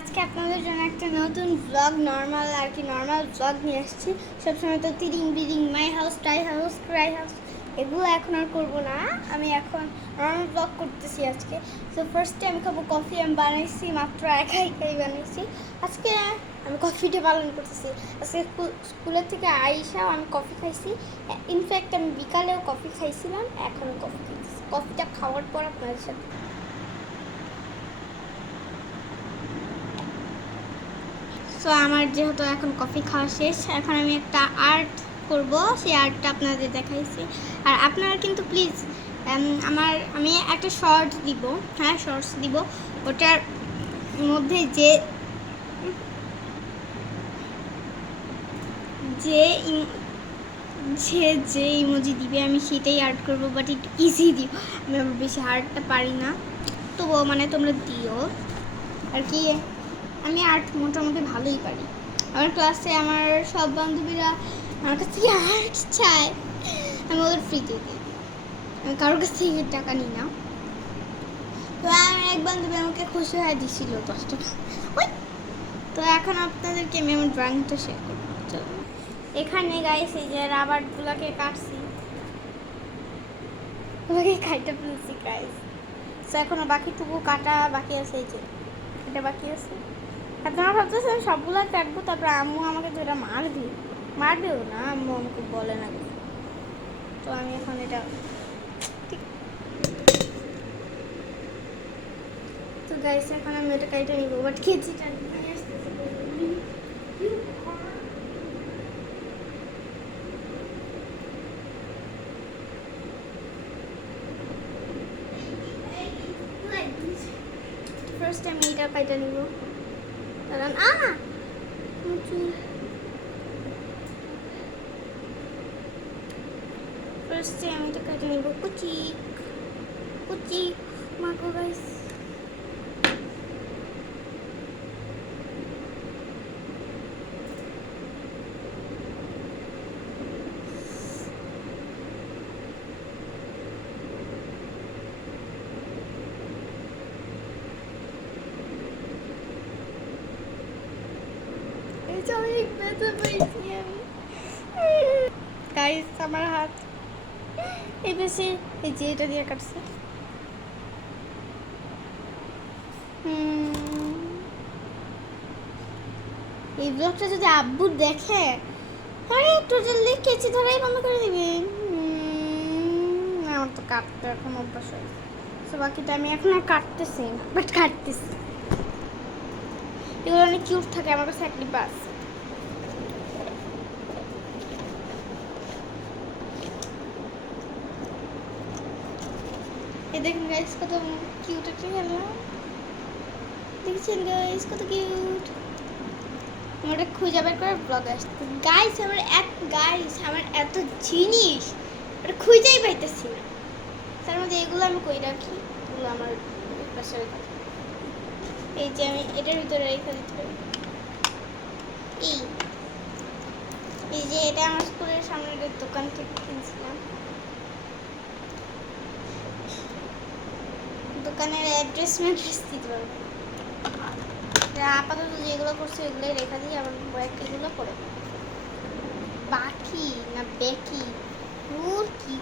আজকে আপনাদের জন্য একটা নতুন ব্লগ নর্মাল ব্লগ নিয়ে আসছি। সবসময় তো তিরিং বিরিং my house tie house cry house এগুলো এখন আর করবো না। আমি এখন নর্মাল ব্লগ করতেছি আজকে। তো ফার্স্টে আমি খাবো কফি। আমি বানাইছি মাত্র একাই বানাইছি আজকে। আমি কফিটা পালন করতেছি আজকে। স্কুলের থেকে আইসাও আমি কফি খাইছি। ইনফ্যাক্ট আমি বিকালেও কফি খাইছিলাম, এখনও কফি খাইতেছি। কফিটা খাওয়ার পর আপনাদের সাথে সো আমার যেহেতু এখন কফি খাওয়া শেষ, এখন আমি একটা আর্ট করব। সেই আর্টটা আপনাদের দেখাইছি। আর আপনারা কিন্তু প্লিজ আমি একটা শর্ট দিব, হ্যাঁ শর্টস দিব। ওটার মধ্যে যে যে যে যে ইমোজি দিবে আমি সেটাই আর্ট করব, বাট একটু ইজি দিব। আমি আবার বেশি আর্টটা পারি না, তবুও মানে তোমরা দিও আর কি। আমি আর্ট মোটামুটি ভালোই পারি। আমার ক্লাসে আমার সব বান্ধবীরা আমার কাছ থেকে আর্ট চায়, আমি ওদের ফ্রিতে দিই। আমি কারোর কাছ থেকে টাকা নিই না। তো আমার এক বান্ধবী আমাকে খুশি হয়ে দিছিল 10 টাকা। ওই তো এখন আপনাদেরকে আমি আমার ড্রয়িংটা শেয়ার করবো। চলো এখানে গাইস এই যে রাবারগুলোকে কাটছি, ওগুলোকে কাটতে ফেলছি গাইস। তো এখনো বাকিটুকু কাটা বাকি আছে, এই যে এটা বাকি আছে। আপনারা ভাবতেছেন সবগুলো কাটবো, তারপরে আম্মু আমাকে যেটা মারবেও না, আম্মু আমাকে বলে না। তো আমি এখন এটা ঠিক। তো গাইস এখন আমি এটা কাইটা নিব, বাট কেজিটা নিয়ে আসতেছি। ফার্স্ট আমি এটা কাইটা নিব, কারণ ফার্স্টে আমি এটা কাটে নিব কুচি কুচি মাকো গাইস। এটা অনেক ব্যথা পাইছি আমি গাইস। আমার হাত এই বেশি এই যে এটা দিয়ে কাটছে। এই ব্লগটা যদি আব্বু দেখে, আরে টোটাল কেচি ধরাই বন্ধ করে দিবে। আমার তো কাটতে এখন অভ্যাস হয়েছে। তো বাকিটা আমি এখন আর কাটতেছি না, বাট কাটতেছি। এগুলো অনেক কিউট থাকে, আমার কাছে একটা বাস। এই দেখুন গাইস কত কিউট একটা খেলনা, দেখছেন গাইস কত কিউট। আমি ওটা খুঁজে বের করে ব্লগ আসতে গাইস। আমার এত জিনিস ওটা খুঁজেই পাইতেছি না। তার মধ্যে এগুলো আমি কই রাখি, এগুলো আমার পাশের কথা। এই যে আমি এটার ভিতরে রেখে দিতে পারি। এই যে এটা আমার স্কুলের সামনের দোকান থেকে কিনছিলাম। দোকানের অ্যাড্রেস দিতে পারবো। আপাতত যেগুলো করছে এগুলোই রেখা দিই, আবার এগুলো করে বাকি না বেকি ওর কি।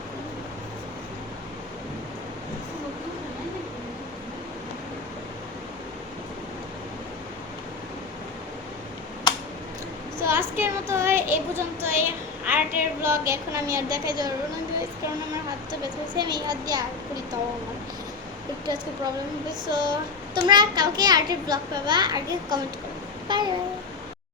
তো আজকের মতো এই পর্যন্ত এই আর্টের ব্লগ। এখন আমি আর দেখাই যাবো না কারণ আমার হাতটা ব্যথা হয়েছে। আমি এই হাত দিয়ে আর্ট করি, তাও আমার একটু আজকে প্রবলেম হবে। সো তোমরা কালকে আর্টের ব্লগ পাবা, আগে কমেন্ট করো। Bye bye.